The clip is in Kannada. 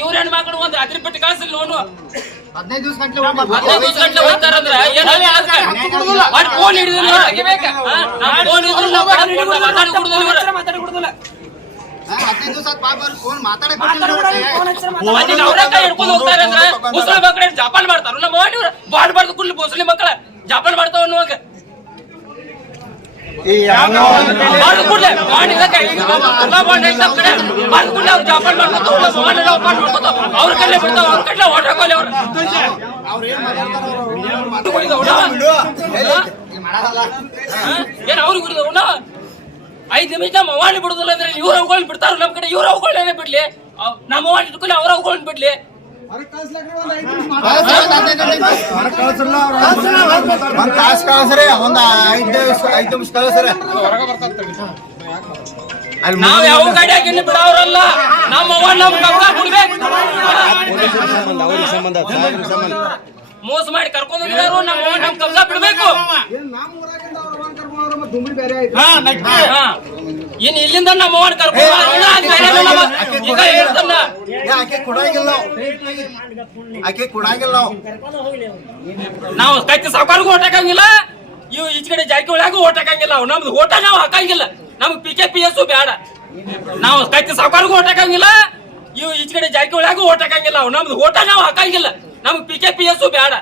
ಇವ್ರ ಹೆಣ್ಮಕ್ಳು ಒಂದ್ ಅದ್ರ ಬಿಟ್ಟು ಕಳ್ಸಿಲ್ಲ ನೋಡು. ಹದಿನೈದು ದಿವಸ ಹದಿನೈದು ದಿವಸ ಹೋಗ್ತಾರಂದ್ರ ಫೋನ್ ಫೋನ್ ಮಾತಾಡಿ ಕೊಡುದಿಲ್ಲ ಇವ್ರು. ಹದಿನೈದು ದಿವಸ ಪಾಪ ಫೋನ್ ಮಾತಾಡಕ್ ಮಂದಿನ ಅವ್ರ ಕೈ ಹಿಡ್ಕೊಂಡು ಹೋಗ್ತಾರೆ ಅಂದ್ರೆ ಮುಸ್ಲಿಂ ಮಕ್ಕಳು ಜಪಾನ್ ಮಾಡ್ತಾರ? ನಮ್ಮ ಬಾಡ್ ಬಾಡ್ದು ಕುಳ್ಳಿ ಮುಸ್ಲಿಂ ಮಕ್ಕಳ ಜಪಾನ್ ಮಾಡ್ತಾವ ಅನ್ನುವಾಗ. ಅವ್ರ ಕಡ್ಲೆ ಬಿಡ್ತಾವ ಅವ್ರ ಕಡ್ಲೆ ಓಟ್ ಹಾಕೋಲಿ ಅವ್ರು ಕುಡಿದ ಉಣ ಏನ್ ಅವ್ರಿಗೆ ಕುಡಿದ ಉಣ ಐದ್ ನಿಮಿಷ ನಮ್ಮ ಮಾಡಿ ಬಿಡುದಿಲ್ಲ ಅಂದ್ರೆ ಇವ್ರ ಅವುಗಳನ್ನ ಬಿಡ್ತಾರ ನಮ್ ಕಡೆ ಇವ್ರ ಅವುಗಳನ್ನ ಬಿಡ್ಲಿ ಅವ್- ನಮ್ಮ ಮಾಡಿ ಇಟ್ಕೊಳ್ಳಿ ಅವ್ರ ಅವುಗಳನ್ನ ಬಿಡ್ಲಿ ಒಂದ್ ತಾಸ್ ಕಳ್ಸ್ರಿ ಒಂದ್ ಐದ್ ದಿವಸ ಐದ್ ನಿಮಿಷ ಕಳ್ಸ್ರಿ ಅಲ್ಲಿ ನಾವ್ ಯಾವ ಗಾಡಿಯಾಗ ಇಲ್ಲಿ ಬಿಡೋರಲ್ಲ ನಮ್ಮ ಅವ್ವ ನಮ್ ಕಬ್ಬ ಬಿಡ್ಬೇಕು ಮೋಸ ಮಾಡಿ ಕರ್ಕೊಂಡು ಹೋಗಿದಾರು ನಮ್ಮ ಅವ್ವ ನಮ್ ಕಬ್ಬ ಬಿಡ್ಬೇಕು. ಇನ್ ಇಲ್ಲಿಂದ ನಮ್ಮ ಅವ್ವನ ಕರ್ಕೊಂಡು. ಈಗ ಹೇಳ್ತಾನ ಆಕೆ ಕೊಡಂಗಿಲ್ಲ. ಆಕೆ ನಾವು. ಕಚ್ಚ ಸಾವುಕಾರಗೂ ಓಟ್ ಹಾಕಂಗಿಲ್ಲ ಇವು ಈಚ ಕಡೆ ಜಾಕಿ ಓಟ್ ಹಾಕಂಗಿಲ್ಲ ನಮ್ದು ಓಟ ನಾವು ಹಾಕಂಗಿಲ್ಲ. ನಮ್ಗೆ ಪಿ ಕೆ ಪಿ ಎಸ್ ಬೇಡ ನಾವು ಕಚ್ಚ ಸಾವುಕಾರಗೂ ಓಟ್ ಹಾಕಂಗಿಲ್ಲ ಇವು ಈಚ ಕಡೆ ಜಾಕಿ ಓಟ್ ಹಾಕಂಗಿಲ್ಲ ನಮ್ದು ಓಟ ನಾವು ಹಾಕಂಗಿಲ್ಲ. ನಮ್ಗೆ ಪಿ ಕೆ ಪಿ ಎಸ್ ಬೇಡ